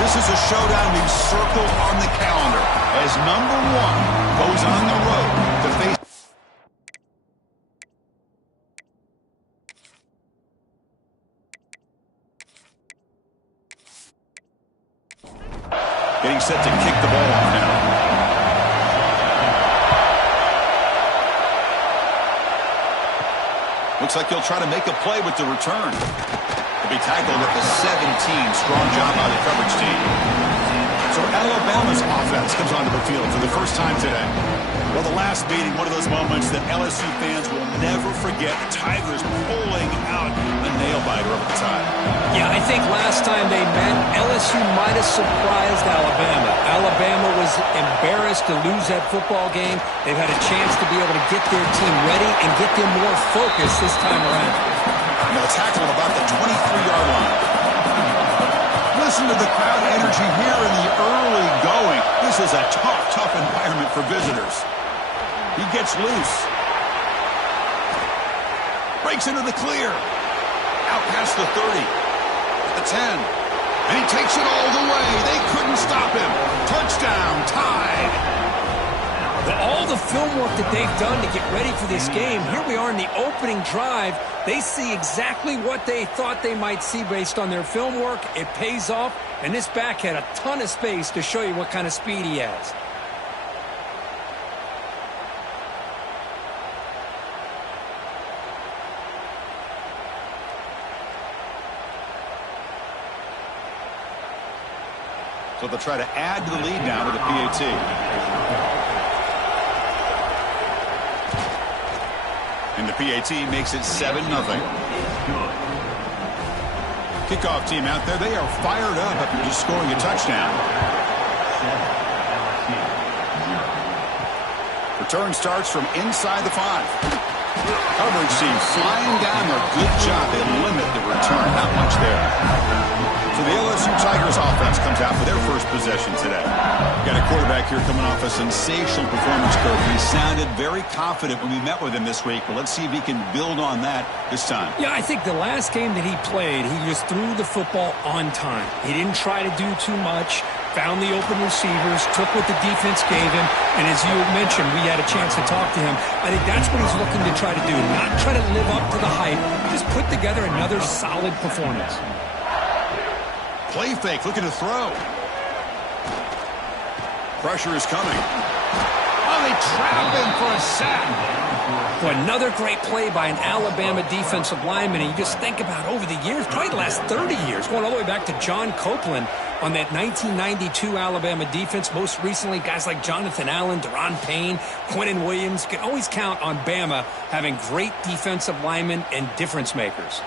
This is a showdown we've circled on the calendar as number 1 goes on the road to face. Getting set to kick the ball off now. Looks like he'll try to make a play with the return. He'll be tackled at the 17. Strong job by the coverage team. So Alabama's offense comes onto the field for the first time today. Well, the last meeting, one of those moments that LSU fans will never forget. The Tigers pulling out a nail-biter over the tie. Yeah, I think last time they met, LSU might have surprised Alabama. Alabama was embarrassed to lose that football game. They've had a chance to be able to get their team ready and get them more focused this time around. Now tackle about the 23-yard line. Listen to the crowd energy here in the early going. This is a tough environment for visitors. He gets loose. Breaks into the clear. Out past the 30. The 10. And he takes it all the way. They couldn't stop him. Touchdown, tied. Well, all the film work that they've done to get ready for this game, here we are in the opening drive. They see exactly what they thought they might see based on their film work. It pays off, and this back had a ton of space to show you what kind of speed he has. So they'll try to add to the lead now with a PAT. And the PAT makes it 7-0. Kickoff team out there, they are fired up after just scoring a touchdown. Return starts from inside the 5. Coverage team flying down there. Good job. They limit the return. Not much there. So the LSU Tigers offense comes out for their first possession today. Got a quarterback here coming off a sensational performance curve. He sounded very confident when we met with him this week, but let's see if he can build on that this time. Yeah, I think the last game that he played, he just threw the football on time. He didn't try to do too much, found the open receivers, took what the defense gave him, and as you mentioned, we had a chance to talk to him. I think that's what he's looking to try to do, not try to live up to the hype, just put together another solid performance. Play fake, looking to throw. Pressure is coming. Oh, they trap him for a sack. Well, another great play by an Alabama defensive lineman. And you just think about over the years, probably the last 30 years, going all the way back to John Copeland on that 1992 Alabama defense. Most recently, guys like Jonathan Allen, Deron Payne, Quentin Williams. You can always count on Bama having great defensive linemen and difference makers.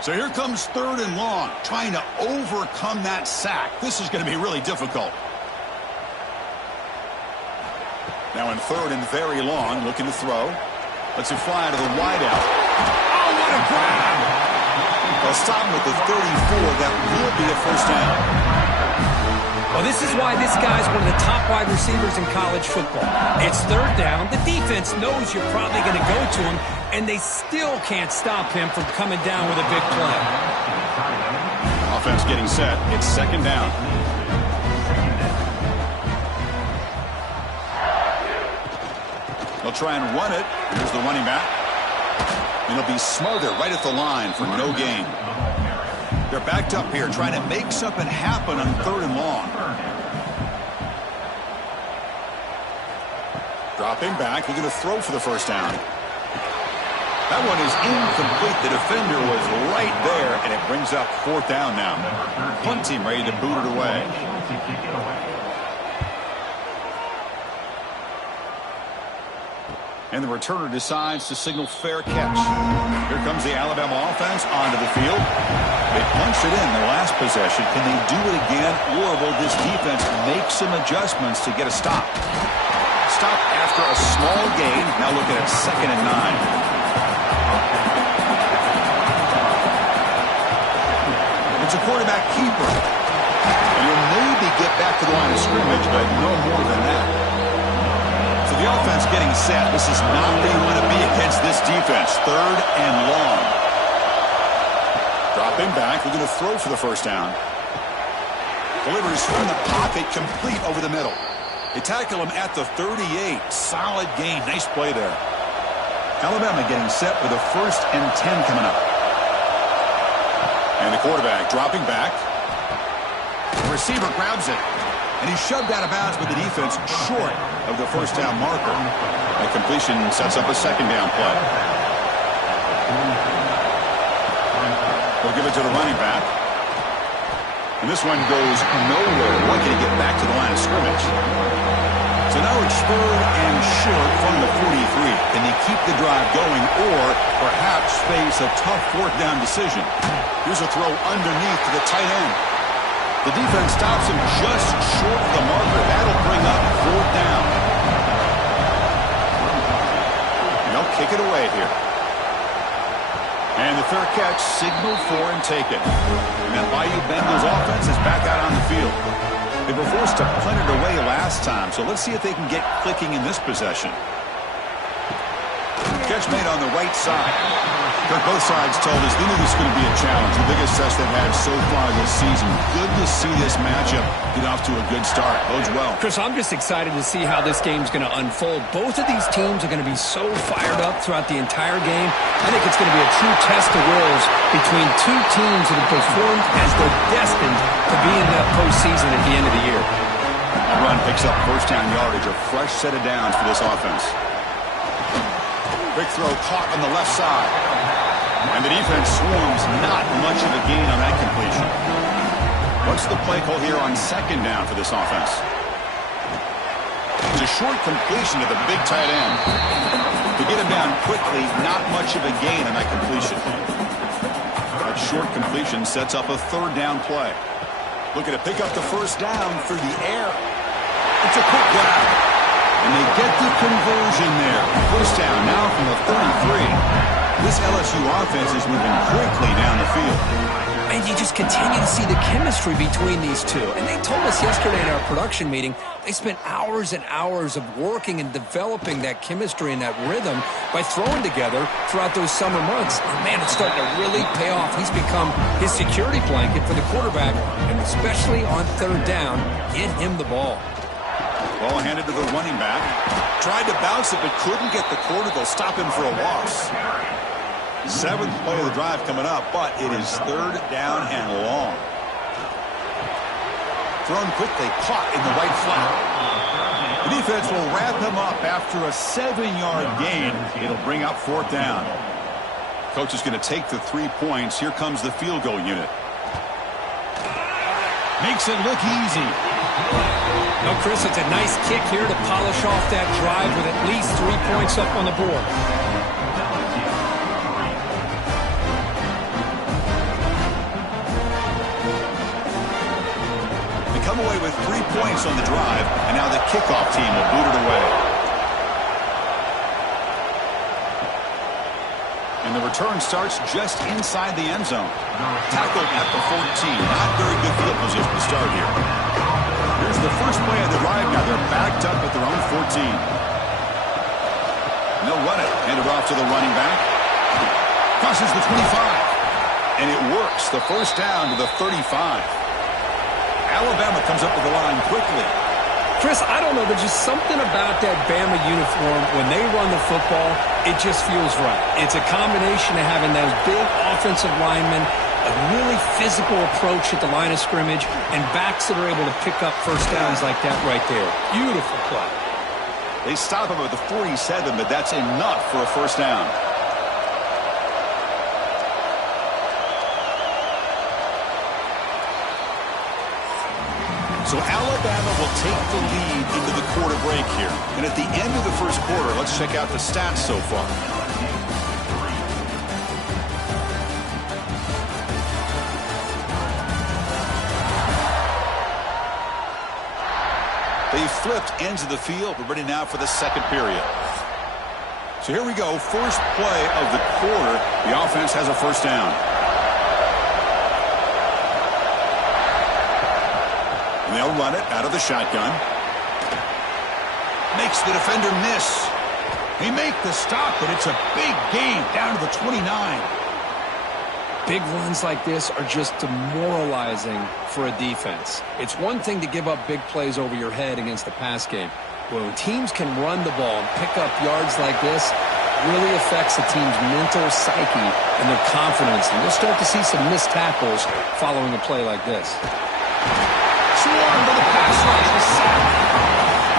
So here comes 3rd and long, trying to overcome that sack. This is going to be really difficult. Now in 3rd and very long, looking to throw. Lets it fly to the wideout. Oh, what a grab! They'll stop him with the 34. That will be a first down. Well, this is why this guy's one of the top wide receivers in college football. It's 3rd down. The defense knows you're probably going to go to him, and they still can't stop him from coming down with a big play. Offense getting set. It's 2nd down. They'll try and run it. Here's the running back. And he'll be smothered right at the line for no gain. They're backed up here, trying to make something happen on 3rd and long. Dropping back, looking to throw for the first down. That one is incomplete. The defender was right there, and it brings up 4th down now. Punt team ready to boot it away. And the returner decides to signal fair catch. Here comes the Alabama offense onto the field. They punched it in the last possession. Can they do it again, or will this defense make some adjustments to get a stop? Stop after a small gain. Now looking at 2nd and 9. It's a quarterback keeper. And you'll maybe get back to the line of scrimmage, but no more than that. So the offense getting set. This is not where you want to be against this defense. 3rd and long. Dropping back. We're going to throw for the first down. Delivers from the pocket, complete over the middle. They tackle him at the 38. Solid gain. Nice play there. Alabama getting set for the 1st and 10 coming up. And the quarterback dropping back. The receiver grabs it. And he's shoved out of bounds with the defense short of the first down marker. The completion sets up a second down play. We'll give it to the running back. And this one goes nowhere. Why can't he get back to the line of scrimmage? So now it's spurred and short from the 43. Can they keep the drive going or perhaps face a tough 4th down decision? Here's a throw underneath to the tight end. The defense stops him just short of the marker. That'll bring up 4th down. And they'll kick it away here. And the fair catch signaled for and taken. And that Bayou Bengals offense is back out on the field. They were forced to punt it away last time, so let's see if they can get clicking in this possession. Catch made on the right side. Both sides told us they knew this was going to be a challenge, the biggest test they've had so far this season. Good to see this matchup get off to a good start. Bodes well. Chris, I'm just excited to see how this game's going to unfold. Both of these teams are going to be so fired up throughout the entire game. I think it's going to be a true test of wills between two teams that have performed as they're destined to be in that postseason at the end of the year. A run picks up first down yardage, a fresh set of downs for this offense. Quick throw caught on the left side. And the defense swarms, not much of a gain on that completion. What's the play call here on 2nd down for this offense? It's a short completion to the big tight end. To get him down quickly, not much of a gain on that completion. That short completion sets up a 3rd down play. Looking to pick up the first down through the air. It's a quick grab. And they get the conversion there. First down now from the 33. This LSU offense is moving quickly down the field. And you just continue to see the chemistry between these two. And they told us yesterday in our production meeting, they spent hours and hours of working and developing that chemistry and that rhythm by throwing together throughout those summer months. And man, it's starting to really pay off. He's become his security blanket for the quarterback, and especially on 3rd down, get him the ball. Ball handed to the running back. Tried to bounce it, but couldn't get the quarter. They'll stop him for a loss. 7th play of the drive coming up, but it is 3rd down and long. Thrown quickly, caught in the right flat. The defense will wrap him up after a 7-yard gain. It'll bring up 4th down. Coach is going to take the 3 points. Here comes the field goal unit. Makes it look easy. No, Chris, it's a nice kick here to polish off that drive with at least 3 points up on the board. They come away with 3 points on the drive, and now the kickoff team will boot it away. And the return starts just inside the end zone. Tackled at the 14. Not very good field position to start here. Here's the first play of the drive now. They're backed up at their own 14. They'll run it. Hand it off to the running back. Crosses the 25. And it works. The first down to the 35. Alabama comes up to the line quickly. Chris, I don't know. There's just something about that Bama uniform. When they run the football, it just feels right. It's a combination of having those big offensive linemen, a really physical approach at the line of scrimmage, and backs that are able to pick up first downs like that right there. Beautiful play. They stop him at the 47, but that's enough for a first down. So Alabama will take the lead into the quarter break here. And at the end of the first quarter, let's check out the stats so far. They flipped ends of the field. We're ready now for the second period. So here we go. First play of the quarter. The offense has a first down. And they'll run it out of the shotgun. Makes the defender miss. They make the stop, but it's a big gain down to the 29. Big runs like this are just demoralizing for a defense. It's one thing to give up big plays over your head against the pass game. But when teams can run the ball and pick up yards like this, it really affects a team's mental psyche and their confidence. And you'll start to see some missed tackles following a play like this. Swarmed by the pass rush. The sack.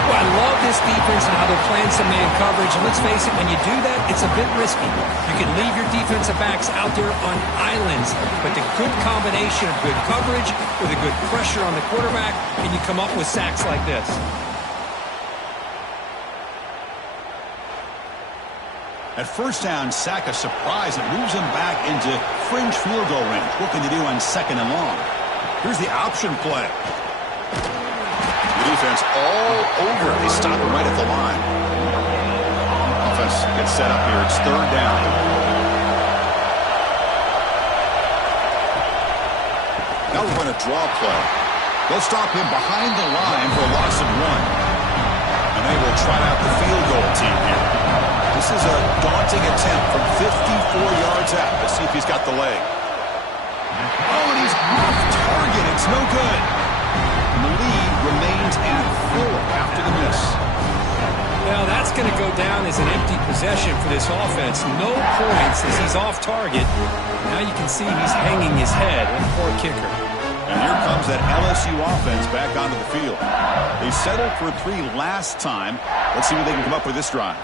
Well, I love this defense and how they're playing some man coverage. And let's face it, when you do that, it's a bit risky. You can leave your defensive backs out there on islands, but the good combination of good coverage with a good pressure on the quarterback, and you come up with sacks like this. At first down, sack a surprise. It moves him back into fringe field goal range. What can they do on 2nd and long? Here's the option play. The defense all over it. They stop him right at the line. Offense gets set up here. It's 3rd down. Now we're going to draw play. They'll stop him behind the line for a loss of 1. And they will trot out the field goal team here. This is a daunting attempt from 54 yards out. Let's see if he's got the leg. Oh, and he's off target. It's no good. And the lead remains at 4 after the miss. Well, that's going to go down as an empty possession for this offense. No points as he's off target. Now you can see he's hanging his head. What a poor kicker. And here comes that LSU offense back onto the field. They settled for 3 last time. Let's see what they can come up with this drive.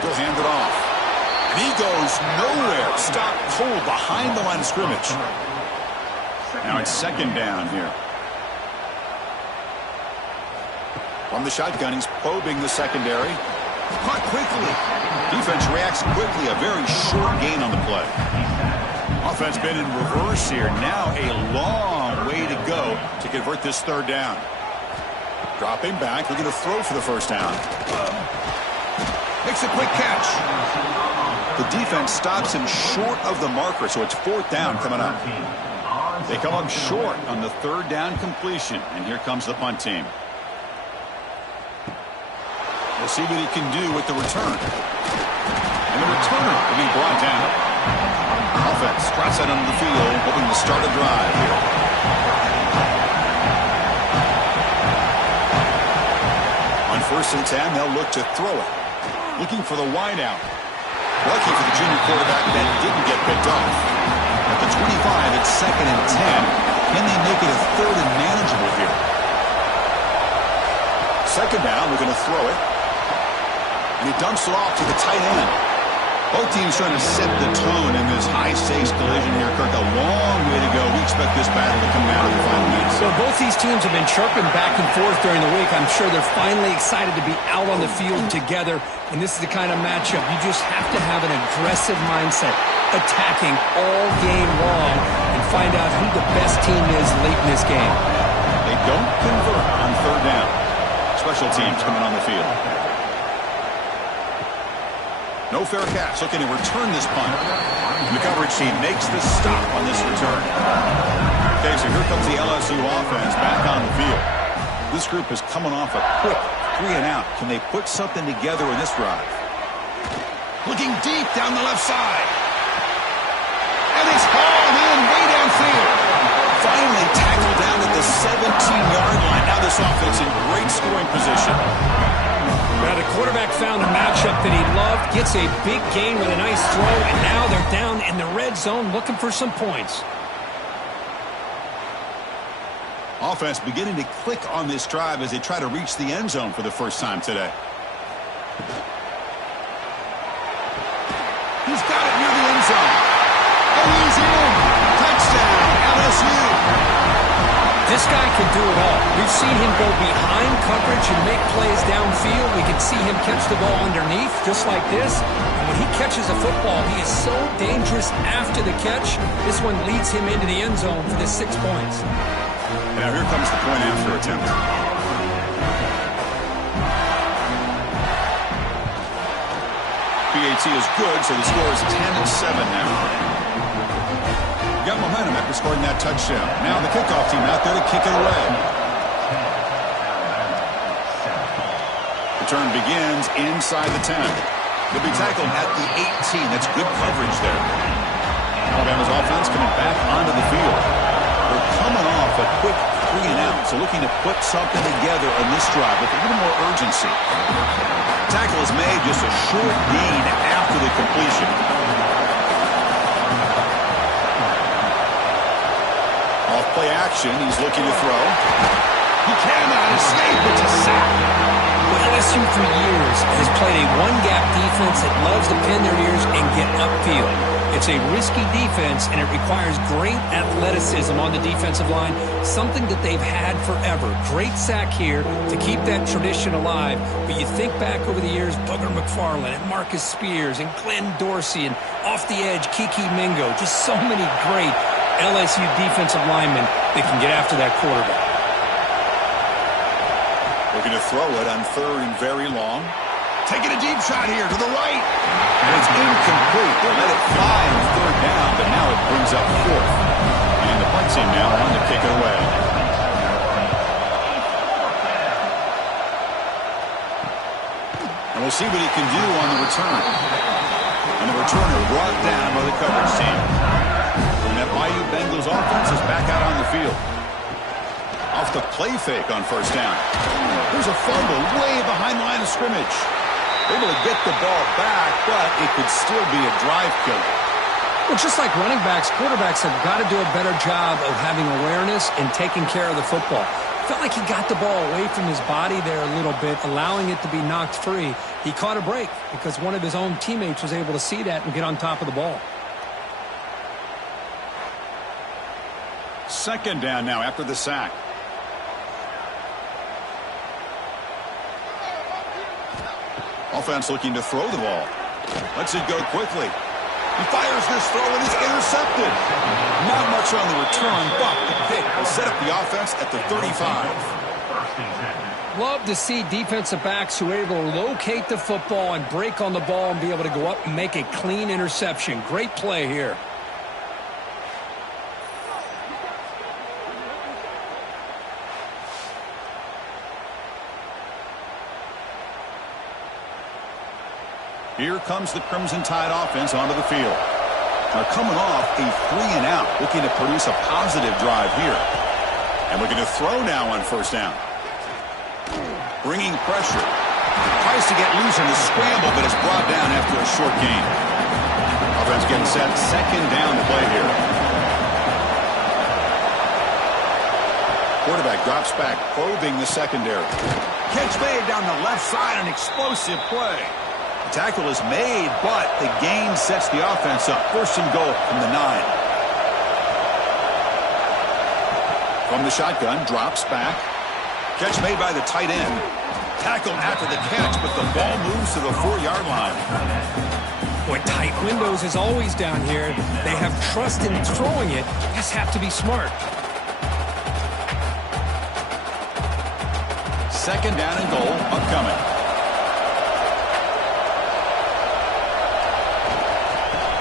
They'll hand it off. And he goes nowhere. Stopped cold behind the line of scrimmage. Now it's 2nd down here. From the shotgun, he's probing the secondary. Caught quickly. Defense reacts quickly. A very short gain on the play. Offense been in reverse here. Now a long way to go to convert this 3rd down. Dropping back, looking to throw for the 1st down. Makes a quick catch. The defense stops him short of the marker, so it's 4th down coming up. They come up short on the 3rd down completion, and here comes the punt team. We'll see what he can do with the return. And the returner will be brought down. Offense trots out onto the field, hoping to start a drive here. On 1st and 10, they'll look to throw it. Looking for the wideout. Lucky for the junior quarterback that didn't get picked off. At the 25, it's 2nd and 10. Can they make it a 3rd and manageable here? 2nd down, we're going to throw it. And he dumps it off to the tight end. Both teams trying to set the tone in this high-stakes collision here, Kirk. A long way to go. We expect this battle to come down in the final minutes. So both these teams have been chirping back and forth during the week. I'm sure they're finally excited to be out on the field together. And this is the kind of matchup you just have to have an aggressive mindset, attacking all game long, and find out who the best team is late in this game. They don't convert on 3rd down. Special teams coming on the field. No fair catch. Looking to return this punt. The coverage team makes the stop on this return. Okay, so here comes the LSU offense back on the field. This group is coming off a quick 3 and out. Can they put something together in this drive? Looking deep down the left side. And it's hauled in way downfield. Finally tackled down at the 17-yard line. Now this offense in great scoring position. Now the quarterback found a matchup that he loved, gets a big gain with a nice throw, and now they're down in the red zone looking for some points. Offense beginning to click on this drive as they try to reach the end zone for the first time today. He's got it near the end zone. And he's in. Touchdown, LSU. This guy can do it all. We've seen him go behind coverage and make plays downfield. We can see him catch the ball underneath, just like this. And when he catches a football, he is so dangerous after the catch. This one leads him into the end zone for the 6 points. Now here comes the point after attempt. PAT is good, so the score is 10-7 now. Got momentum after scoring that touchdown. Now the kickoff team out there to kick it away. Return begins inside the 10. He'll be tackled at the 18. That's good coverage there. Alabama's offense coming back onto the field. They're coming off a quick 3-and-out, so looking to put something together on this drive with a little more urgency. Tackle is made, just a short gain after the completion. Off play action, he's looking to throw. He cannot escape. It's a sack. Well, LSU for years has played a one-gap defense that loves to pin their ears and get upfield. It's a risky defense, and it requires great athleticism on the defensive line, something that they've had forever. Great sack here to keep that tradition alive. But you think back over the years, Booger McFarland and Marcus Spears and Glenn Dorsey and off the edge, Kiki Mingo. Just so many great LSU defensive linemen that can get after that quarterback. Looking to throw it on 3rd and very long. Taking a deep shot here to the right. And it's incomplete. They let it fly on 3rd down, but now it brings up 4th. And the punt team now on to kick it away. And we'll see what he can do on the return. And the returner brought down by the coverage team. And that Bayou Bengals offense is back out on the field. Off the play fake on 1st down. There's a fumble way behind the line of scrimmage. Able to get the ball back, but it could still be a drive killer. Well, just like running backs, quarterbacks have got to do a better job of having awareness and taking care of the football. Felt like he got the ball away from his body there a little bit, allowing it to be knocked free. He caught a break because one of his own teammates was able to see that and get on top of the ball. 2nd down now after the sack. Offense looking to throw the ball. Lets it go quickly. He fires this throw and it's intercepted. Not much on the return, but the pick will set up the offense at the 35. Love to see defensive backs who are able to locate the football and break on the ball and be able to go up and make a clean interception. Great play here. Here comes the Crimson Tide offense onto the field. Now coming off a 3-and-out, looking to produce a positive drive here. And looking to throw now on 1st down. Bringing pressure. Tries to get loose in the scramble, but is brought down after a short gain. Offense getting set, 2nd down to play here. Quarterback drops back, probing the secondary. Catch made down the left side, an explosive play. Tackle is made, but the gain sets the offense up. 1st and goal from the 9. From the shotgun, drops back. Catch made by the tight end. Tackle after the catch, but the ball moves to the 4-yard line. Boy, tight windows is always down here. They have trust in throwing it. Just have to be smart. 2nd down and goal upcoming.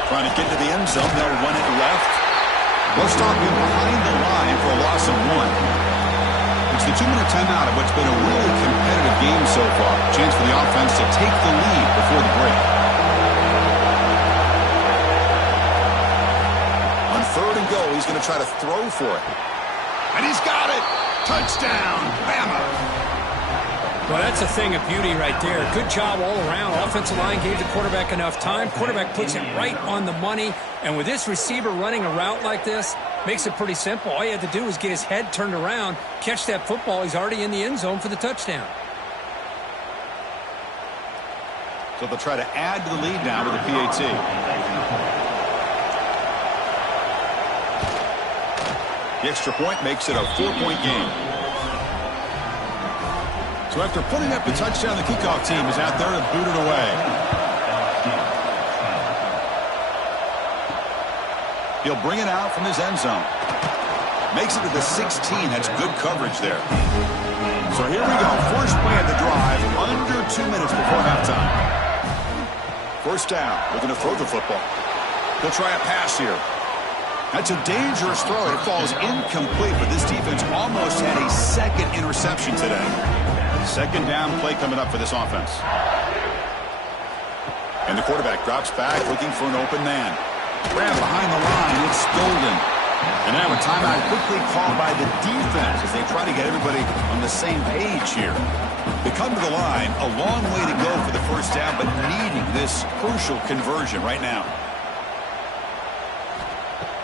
Trying to get to the end zone. They'll run it left. We're stopping behind the line for a loss of 1. It's the 2-minute timeout of what's been a really competitive game so far. Chance for the offense to take the lead before the break. On 3rd and goal, he's going to try to throw for it. And he's got it. Touchdown, Bama. Well, that's a thing of beauty right there. Good job all around. Offensive line gave the quarterback enough time. Quarterback puts it right on the money. And with this receiver running a route like this, makes it pretty simple. All you have to do is get his head turned around, catch that football. He's already in the end zone for the touchdown. So they'll try to add to the lead now with the PAT. The extra point makes it a 4-point game. So after putting up the touchdown, the kickoff team is out there to boot it away. He'll bring it out from his end zone. Makes it to the 16. That's good coverage there. So here we go. First play of the drive, under 2 minutes before halftime. 1st down. Looking to throw the football. He'll try a pass here. That's a dangerous throw. It falls incomplete, but this defense almost had a 2nd interception today. 2nd down play coming up for this offense. And the quarterback drops back looking for an open man. Grab behind the line. It's stolen. And now a timeout quickly called by the defense as they try to get everybody on the same page here. They come to the line, a long way to go for the first down, but needing this crucial conversion right now.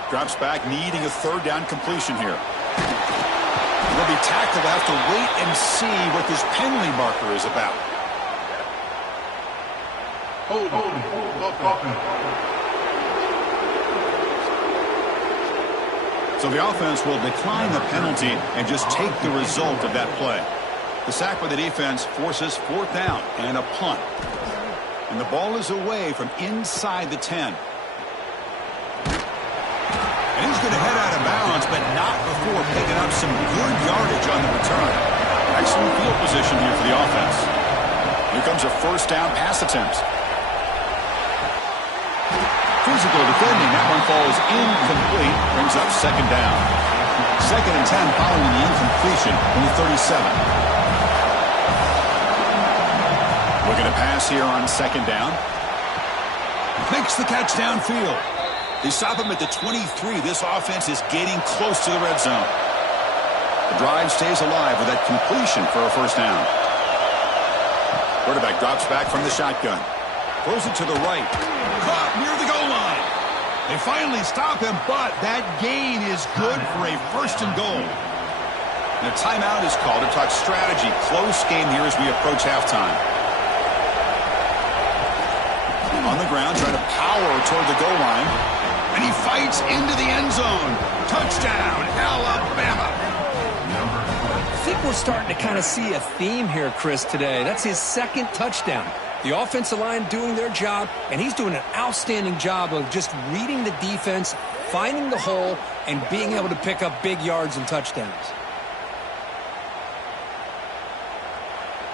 Drops back, needing a third down completion here. They'll be tackled. They'll have to wait and see what this penalty marker is about. So the offense will decline the penalty and just take the result of that play. The sack by the defense forces fourth down and a punt. And the ball is away from inside the 10. And he's going to head out of bounds, but not before picking up some good yardage on the return. Excellent field position here for the offense. Here comes a first down pass attempt. Physical defending. That one falls incomplete. Brings up second down. 2nd and 10 following the incompletion from the 37. Looking to pass here on second down. Makes the catch downfield. They stop him at the 23. This offense is getting close to the red zone. The drive stays alive with that completion for a first down. Quarterback drops back from the shotgun. Throws it to the right. Caught near the goal line. They finally stop him, but that gain is good for a first and goal. And a timeout is called to talk strategy. Close game here as we approach halftime. On the ground, trying to power toward the goal line. And he fights into the end zone. Touchdown, Alabama. I think we're starting to kind of see a theme here, Chris, today. That's his 2nd touchdown. The offensive line doing their job, and he's doing an outstanding job of just reading the defense, finding the hole, and being able to pick up big yards and touchdowns.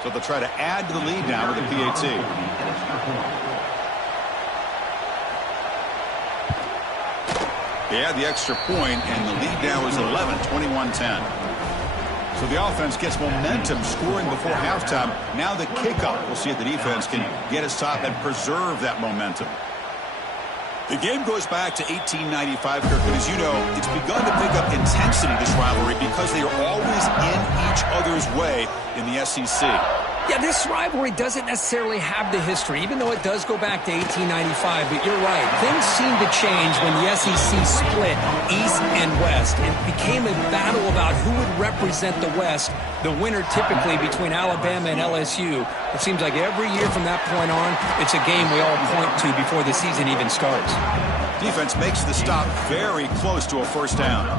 So they'll try to add to the lead now with a PAT. They add the extra point, and the lead now is 11, 21-10. So the offense gets momentum scoring before halftime. Now the kickoff. We'll see if the defense can get his top and preserve that momentum. The game goes back to 1895, Kirk, but as you know, it's begun to pick up intensity, this rivalry, because they are always in each other's way in the SEC. Yeah, this rivalry doesn't necessarily have the history, even though it does go back to 1895. But you're right. Things seem to change when the SEC split East and West. It became a battle about who would represent the West, the winner typically between Alabama and LSU. It seems like every year from that point on, it's a game we all point to before the season even starts. Defense makes the stop very close to a first down.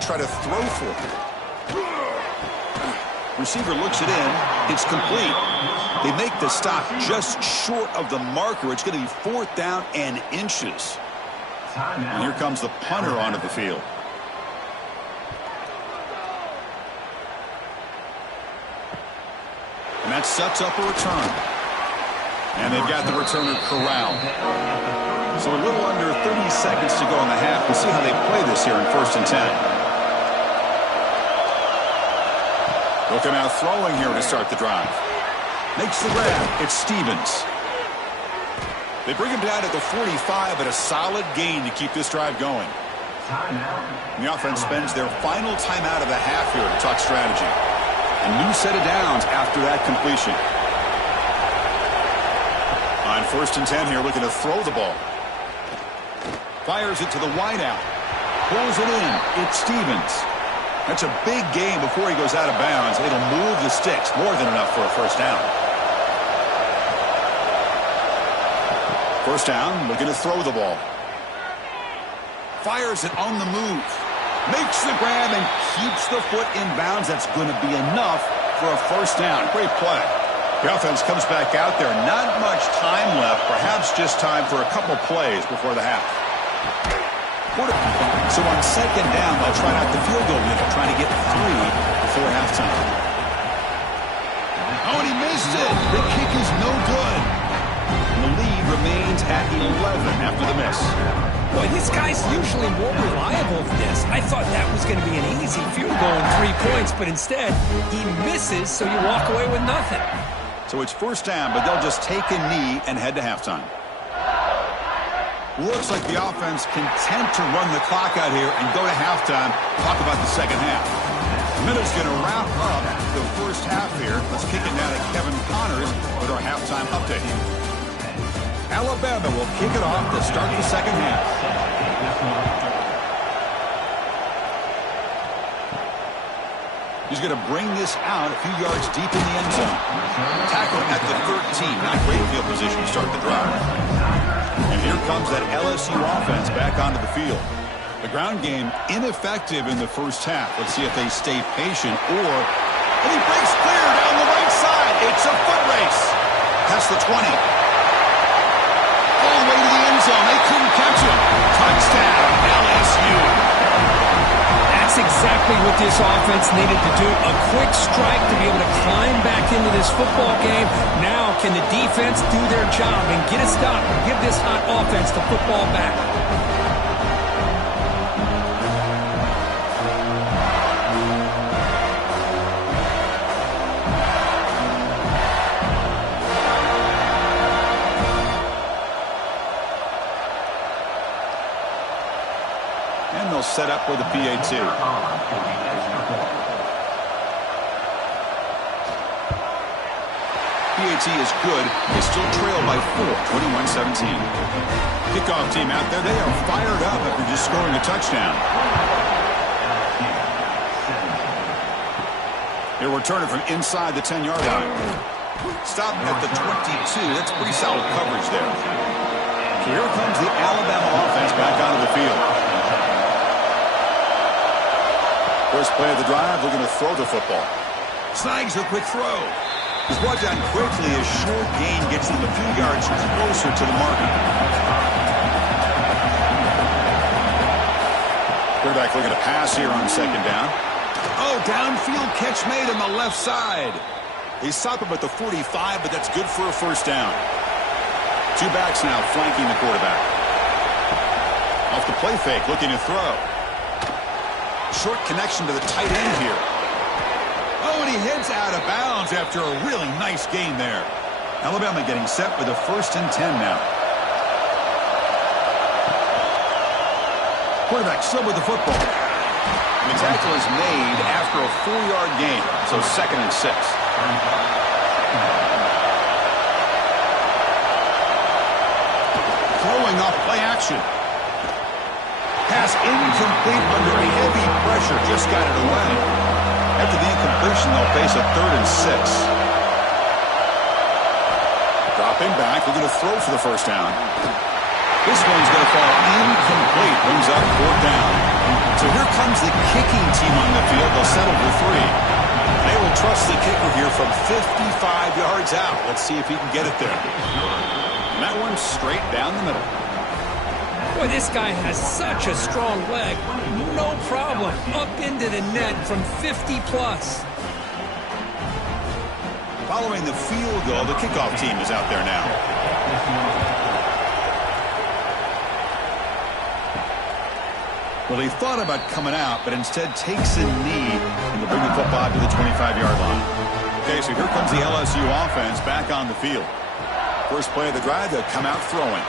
Try to throw for it. Receiver looks it in. It's complete. They make the stop just short of the marker. It's going to be fourth down and inches. And here comes the punter onto the field. And that sets up a return. And they've got the returner corralled. So a little under 30 seconds to go in the half. We'll see how they play this here in 1st and 10. Looking out throwing here to start the drive. Makes the grab. It's Stevens. They bring him down at the 45, but a solid gain to keep this drive going. And the offense spends their final timeout of the half here to talk strategy. A new set of downs after that completion. On 1st and 10 here, looking to throw the ball. Fires it to the wideout. Pulls it in. It's Stevens. That's a big gain before he goes out of bounds. It'll move the sticks. More than enough for a first down. First down, looking to throw the ball. Fires it on the move. Makes the grab and keeps the foot in bounds. That's going to be enough for a first down. Great play. The offense comes back out there. Not much time left. Perhaps just time for a couple plays before the half. So on second down, they'll try out the field goal unit, trying to get 3 before halftime. Oh, and he missed it. The kick is no good. And the lead remains at 11 after the miss. Boy, this guy's usually more reliable than this. I thought that was going to be an easy field goal and 3 points, but instead, he misses, so you walk away with nothing. So it's first down, but they'll just take a knee and head to halftime. Looks like the offense content to run the clock out here and go to halftime. Talk about the second half. Minute's going to wrap up the first half here. Let's kick it now to Kevin Connors with our halftime update. Alabama will kick it off to start the second half. He's going to bring this out a few yards deep in the end zone. Tackling at the 13. Not great field position to start the drive. And here comes that LSU offense back onto the field. The ground game ineffective in the first half. Let's see if they stay patient or... And he breaks clear down the right side. It's a foot race. That's the 20. All the way to the end zone. They couldn't catch him. Touchdown, LSU. That's exactly what this offense needed to do. A quick strike to be able to climb back into this football game. Now can the defense do their job and get a stop and give this hot offense the football back? Set up with a PAT. PAT is good. They still trail by 4, 21-17. Kickoff team out there. They are fired up after just scoring a touchdown. They're returning from inside the 10-yard line. Stop at the 22. That's pretty solid coverage there. So here comes the Alabama offense back onto the field. First play of the drive, we're going to throw the football. Snags a quick throw. He's brought down quickly as short gain gets him a few yards closer to the marker. Quarterback looking to pass here on second down. Oh, downfield catch made on the left side. They stop him at the 45, but that's good for a first down. Two backs now flanking the quarterback. Off the play fake, looking to throw. Short connection to the tight end here. Oh, and he heads out of bounds after a really nice gain there. Alabama getting set with a 1st and 10 now. Quarterback still with the football. The tackle is made after a 4-yard gain, so 2nd and 6. Throwing off play action. Pass incomplete under heavy pressure. Just got it away. After the incompletion, they'll face a 3rd and 6. Dropping back. We're going to throw for the first down. This one's going to fall incomplete. Brings up 4th down. So here comes the kicking team on the field. They'll settle for 3. They will trust the kicker here from 55 yards out. Let's see if he can get it there. And that one's straight down the middle. Boy, this guy has such a strong leg. No problem. Up into the net from 50-plus. Following the field goal, the kickoff team is out there now. Well, he thought about coming out, but instead takes a knee and will bring the football to the 25-yard line. Okay, so here comes the LSU offense back on the field. First play of the drive, they'll come out throwing.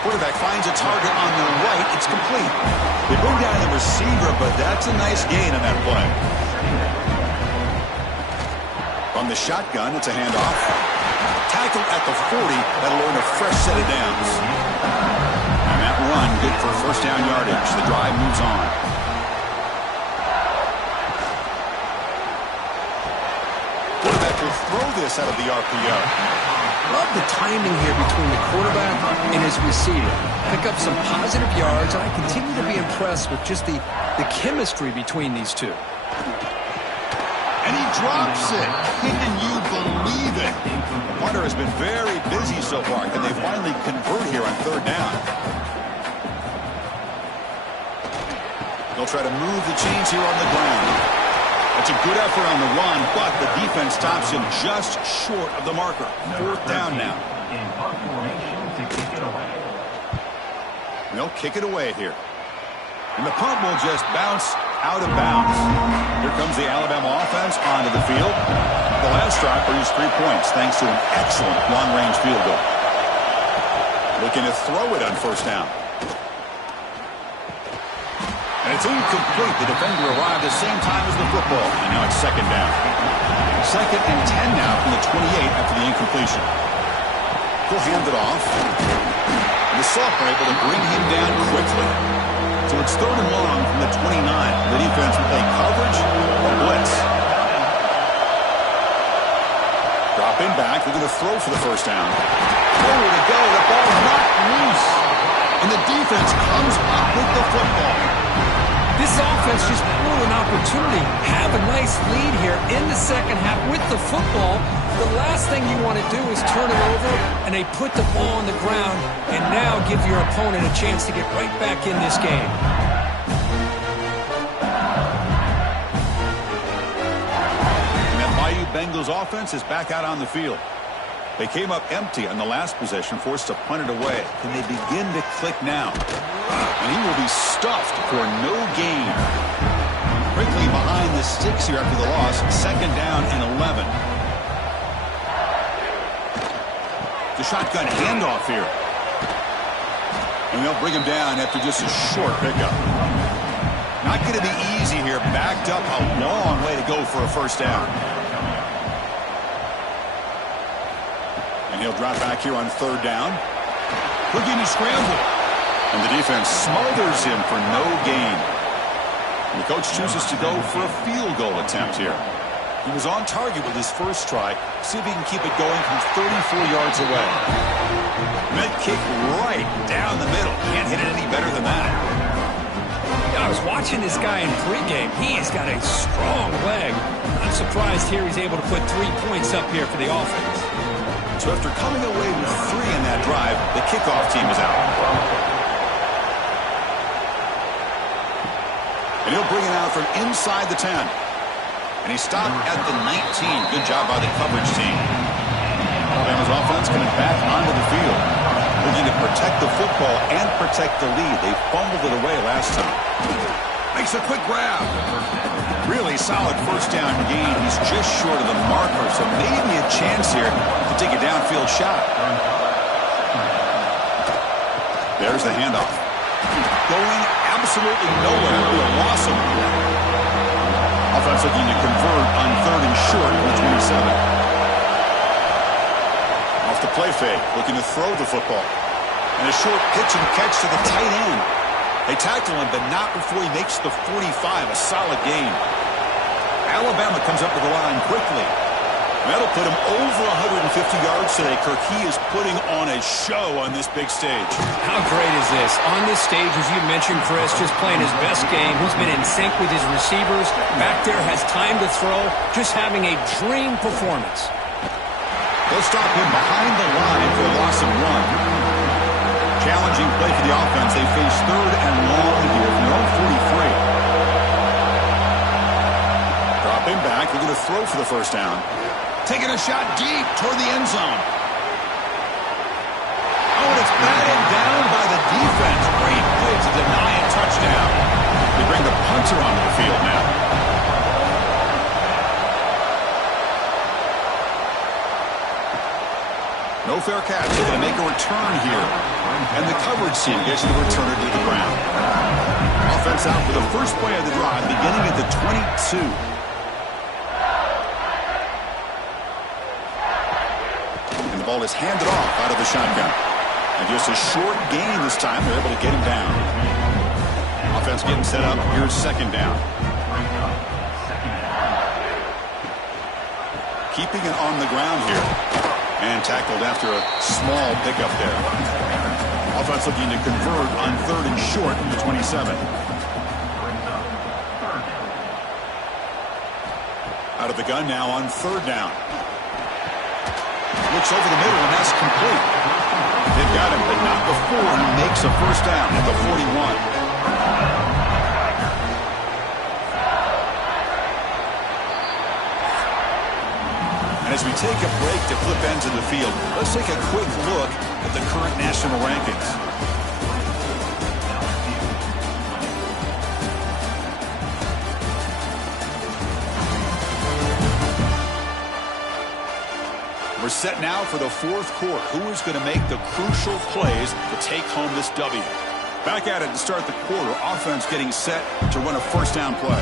Quarterback finds a target on the right. It's complete. They bring down the receiver, but that's a nice gain on that play. From the shotgun, it's a handoff. Tackle at the 40. That'll earn a fresh set of downs. And that run, good for first down yardage. The drive moves on. Quarterback will throw this out of the RPO. Love the timing here between the quarterback and his receiver. Pick up some positive yards, and I continue to be impressed with just the chemistry between these two. And he drops it. Can you believe it? Hunter has been very busy so far. Can they finally convert here on 3rd down? They'll try to move the chains here on the ground. That's a good effort on the run, but the defense stops him just short of the marker. 4th down now. They'll kick it away here. And the punt will just bounce out of bounds. Here comes the Alabama offense onto the field. The last drive produced 3 points thanks to an excellent long-range field goal. Looking to throw it on first down. And it's incomplete. The defender arrived at the same time as the football. And now it's second down. 2nd and 10 now from the 28 after the incompletion. He'll hand it off. And the Sophomore able to bring him down quickly. So it's 3rd and long from the 29. The defense will play coverage or blitz. Dropping back. They're going to throw for the first down. Nowhere to go. The ball knocked loose. And the defense comes up with the football. This offense just blew an opportunity. Have a nice lead here in the second half with the football. The last thing you want to do is turn it over, and they put the ball on the ground and now give your opponent a chance to get right back in this game. And that Bayou Bengals offense is back out on the field. They came up empty on the last possession, forced to punt it away. Can they begin to click now? And he will be stuffed for no gain. Quickly behind the sticks here after the loss. 2nd down and 11. The shotgun handoff here. And they'll bring him down after just a short pickup. Not going to be easy here. Backed up, a long way to go for a first down. And he'll drop back here on 3rd down. Looking to scramble. And the defense smothers him for no gain. And the coach chooses to go for a field goal attempt here. He was on target with his first try. See if he can keep it going from 34 yards away. Mid kick right down the middle. Can't hit it any better than that. Yeah, I was watching this guy in pregame. He has got a strong leg. Not surprised here he's able to put 3 points up here for the offense. So after coming away with 3 in that drive, the kickoff team is out. And he'll bring it out from inside the 10. And he stopped at the 19. Good job by the coverage team. Alabama's offense coming back onto the field. Looking to protect the football and protect the lead. They fumbled it away last time. Makes a quick grab. Really solid first down gain. He's just short of the marker, so maybe a chance here to take a downfield shot. There's the handoff. Going absolutely nowhere. It'll be a loss of the play. Offense looking to convert on 3rd and short with 27. Off the play fake, looking to throw the football. And a short pitch and catch to the tight end. They tackle him, but not before he makes the 45. A solid gain. Alabama comes up with the line quickly. That'll put him over 150 yards today. Kirk, he is putting on a show on this big stage. How great is this? On this stage, as you mentioned, Chris, just playing his best game. He's been in sync with his receivers. Back there, has time to throw. Just having a dream performance. They'll stop him behind the line for a loss of 1. Challenging play for the offense. They face 3rd and long here from their own 43. Dropping back. They're going to throw for the first down. Taking a shot deep toward the end zone. Oh, and it's batted down by the defense. Great play to deny a touchdown. They bring the punter onto the field now. No fair catch. They're going to make a return here. And the coverage team gets the returner to the ground. Offense out for the first play of the drive, beginning at the 22. The ball is handed off out of the shotgun. And just a short gain this time. They're able to get him down. Offense getting set up. Here's 2nd down. Keeping it on the ground here. And tackled after a small pickup there. Offense looking to convert on 3rd and short from the 27. Out of the gun now on 3rd down. Looks over the middle, and that's complete. They've got him, but not before he makes a first down at the 41. And as we take a break to flip ends of the field, let's take a quick look at the current national rankings. We're set now for the fourth quarter. Who is going to make the crucial plays to take home this W? Back at it to start the quarter. Offense getting set to run a first down play.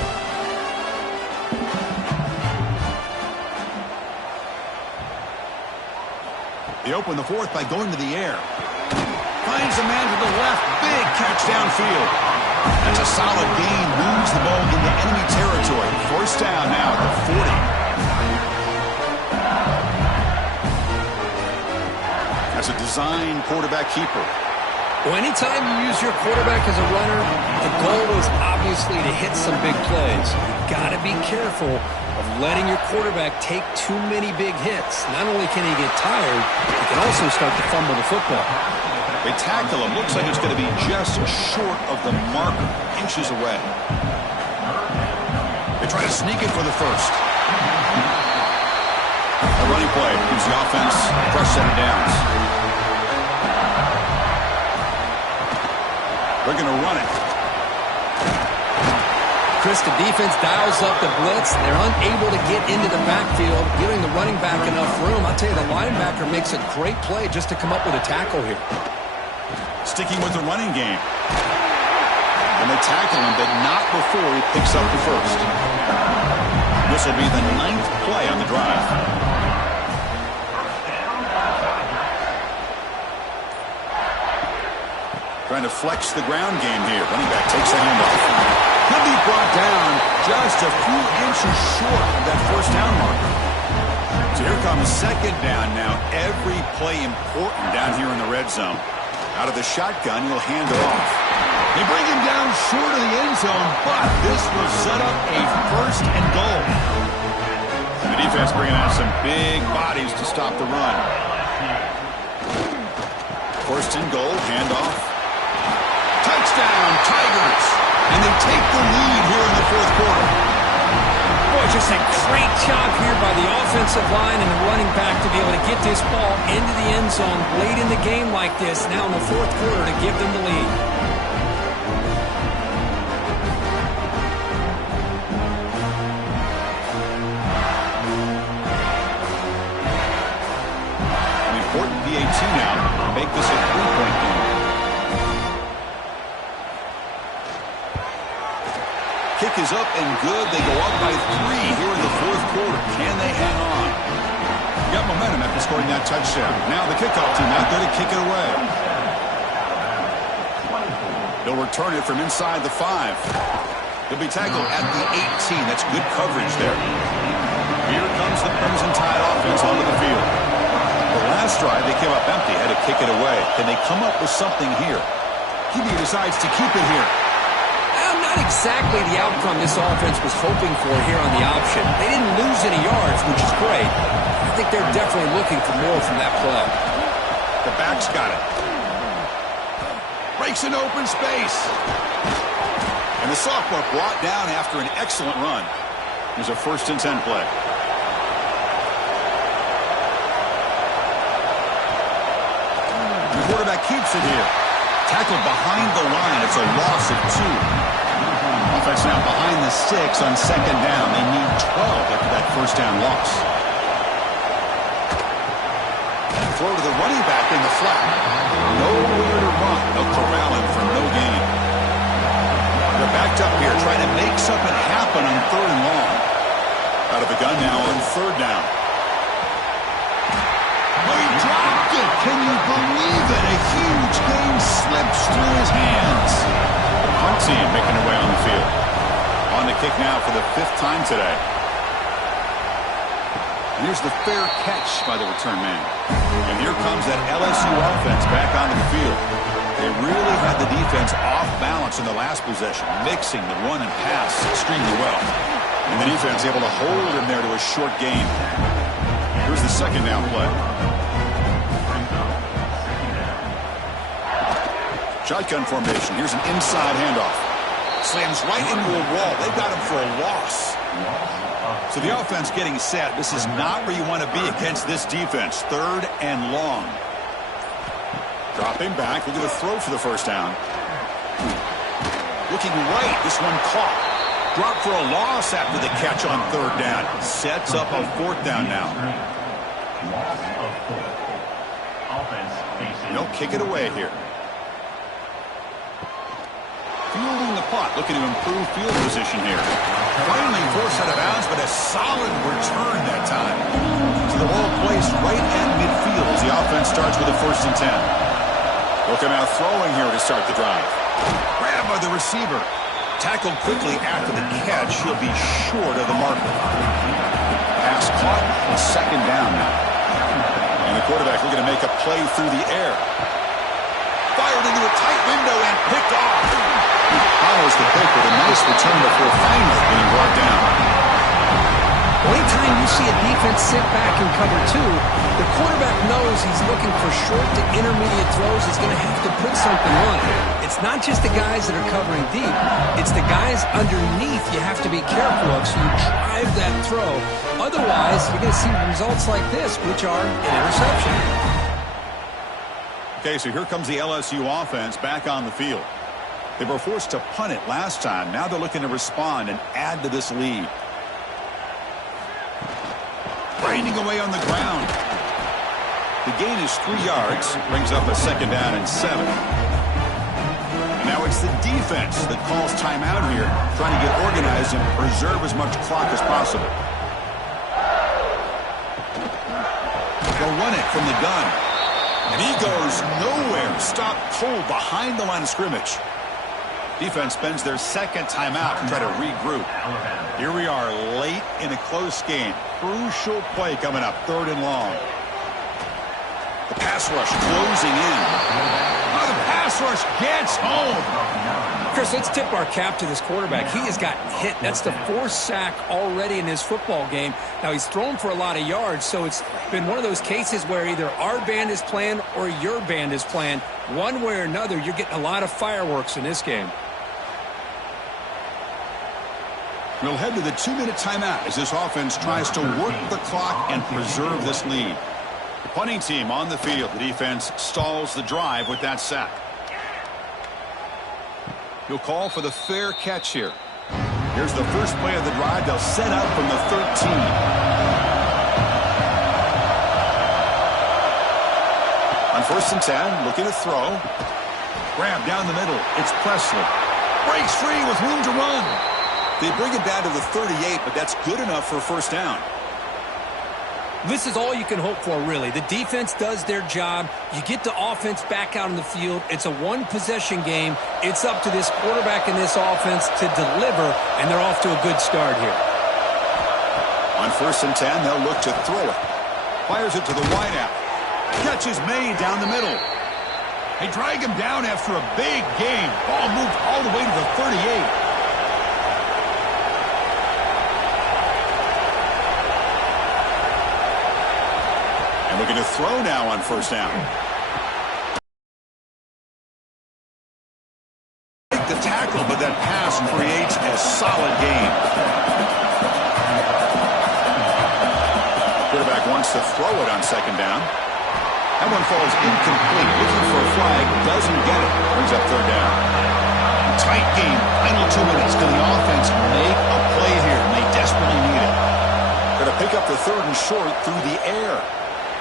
They open the fourth by going to the air. Finds a man to the left. Big catch downfield. That's a solid gain. Moves the ball into enemy territory. First down now at the 40. As a design quarterback keeper. Well, anytime you use your quarterback as a runner, the goal is obviously to hit some big plays. You've got to be careful of letting your quarterback take too many big hits. Not only can he get tired, he can also start to fumble the football. They tackle him. Looks like it's going to be just short of the marker, inches away. They try to sneak it for the first. A running play gives the offense a fresh set of downs. They're going to run it. Chris, the defense dials up the blitz. They're unable to get into the backfield, giving the running back enough room. I'll tell you, the linebacker makes a great play just to come up with a tackle here. Sticking with the running game. And they tackle him, but not before he picks up the first. This will be the 9th play on the drive. Trying to flex the ground game here. Running back takes the handoff. He'll be brought down just a few inches short of that first down marker. So here comes second down now. Every play important down here in the red zone. Out of the shotgun, he'll hand it off. They bring him down short of the end zone, but this will set up a first and goal. And the defense bringing out some big bodies to stop the run. First and goal, handoff. Touchdown, Tigers. And they take the lead here in the fourth quarter. Boy, just a great job here by the offensive line and the running back to be able to get this ball into the end zone late in the game like this, now in the fourth quarter, to give them the lead. An important PAT now to make this a three-point game. Kick is up and good. They go up by 3 here in the fourth quarter. Can they hang on? Got momentum after scoring that touchdown. Now the kickoff team out there to kick it away. They'll return it from inside the 5. They'll be tackled at the 18. That's good coverage there. Here comes the Crimson Tide offense onto the field. The last drive, they came up empty, had to kick it away. Can they come up with something here? Hebe decides to keep it here. Not exactly the outcome this offense was hoping for here on the option. They didn't lose any yards, which is great. I think they're definitely looking for more from that play. The back's got it. Breaks an open space. And the sophomore brought down after an excellent run. Here's a 1st and 10 play. The quarterback keeps it here. Tackled behind the line. It's a loss of 2. Offense now behind the 6 on second down. They need 12 after that first down loss. Throw to the running back in the flat. Nowhere to run. They'll corral him for no gain. They're backed up here trying to make something happen on 3rd and long. Out of the gun now on 3rd down. Oh, he dropped it. Can you believe it? A huge gain slips through his hands. The punt team making their way on the field. On the kick now for the 5th time today. And here's the fair catch by the return man. And here comes that LSU offense back onto the field. They really had the defense off balance in the last possession, mixing the run and pass extremely well. And the defense able to hold him there to a short gain. Here's the second down play. Shotgun formation. Here's an inside handoff. Slams right into a wall. They've got him for a loss. So the offense getting set. This is not where you want to be against this defense. 3rd and long. Dropping back. Look at the throw for the first down. Looking right. This one caught. Dropped for a loss after the catch on 3rd down. Sets up a 4th down now. Loss of 4. Offense facing. They'll kick it away here. Fielding the punt, looking to improve field position here. Finally forced out of bounds, but a solid return that time. So the ball placed right at midfield as the offense starts with a 1st and 10. Looking out throwing here to start the drive. Grabbed by the receiver. Tackled quickly after the catch. He'll be short of the marker. Pass caught. A 2nd down now. And the quarterback looking to make a play through the air. Fired into a tight window and picked off. Follows the pick with a nice return before finally being brought down. Anytime you see a defense sit back and cover 2, the quarterback knows he's looking for short to intermediate throws. He's going to have to put something on it. It's not just the guys that are covering deep. It's the guys underneath you have to be careful of, so you drive that throw. Otherwise, you're going to see results like this, which are an interception. Okay, so here comes the LSU offense back on the field. They were forced to punt it last time. Now they're looking to respond and add to this lead. Grinding away on the ground. The gain is 3 yards. Brings up a 2nd down and 7. Now it's the defense that calls timeout here, trying to get organized and preserve as much clock as possible. They'll run it from the gun. And he goes nowhere. Stopped cold behind the line of scrimmage. Defense spends their 2nd timeout to try to regroup. Here we are late in a close game. Crucial play coming up, 3rd and long. The pass rush closing in. Oh, the pass rush gets home. Chris, let's tip our cap to this quarterback. He has gotten hit. That's the 4th sack already in his football game. Now, he's thrown for a lot of yards, so it's been one of those cases where either our band is playing or your band is playing. One way or another, you're getting a lot of fireworks in this game. We'll head to the 2-minute timeout as this offense tries to work the clock and preserve this lead. The punting team on the field. The defense stalls the drive with that sack. He'll call for the fair catch here. Here's the first play of the drive. They'll set up from the 13. On 1st and 10, looking to throw. Grab down the middle. It's Presley. Breaks free with room to run. They bring it down to the 38, but that's good enough for a 1st down. This is all you can hope for, really. The defense does their job. You get the offense back out on the field. It's a 1-possession game. It's up to this quarterback and this offense to deliver, and they're off to a good start here. On 1st and 10, they'll look to throw it. Fires it to the wideout. Catch is made down the middle. They drag him down after a big gain. Ball moved all the way to the 38. Looking to throw now on 1st down. The tackle, but that pass creates a solid gain. Quarterback wants to throw it on 2nd down. That one falls incomplete. Looking for a flag, doesn't get it. Brings up 3rd down. Tight game, final 2 minutes. Can the offense make a play here? And they desperately need it. Going to pick up the 3rd and short through the air.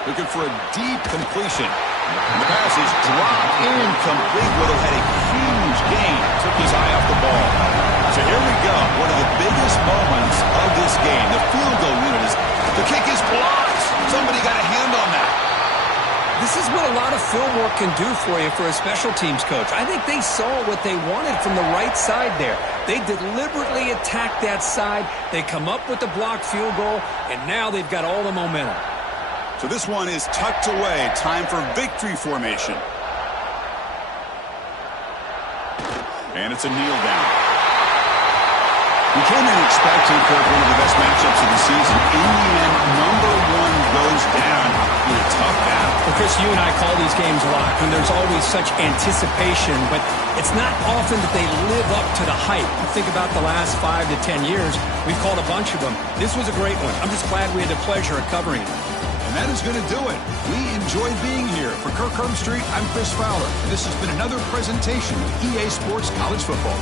Looking for a deep completion. And the pass is dropped incomplete. Would have had a huge gain. Took his eye off the ball. So here we go. One of the biggest moments of this game. The field goal unit is, the kick is blocked. Somebody got a hand on that. This is what a lot of film work can do for you for a special teams coach. I think they saw what they wanted from the right side there. They deliberately attacked that side. They come up with the blocked field goal, and now they've got all the momentum. So this one is tucked away. Time for victory formation. And it's a kneel down. We came in expecting, Kirk, one of the best matchups of the season. In the end, number 1 goes down in a tough battle. Well, Chris, you and I call these games a lot when there's always such anticipation, but it's not often that they live up to the hype. Think about the last 5 to 10 years. We've called a bunch of them. This was a great one. I'm just glad we had the pleasure of covering it. And that is going to do it. We enjoyed being here. For Kirk Herbstreit, I'm Chris Fowler. And this has been another presentation of EA Sports College Football.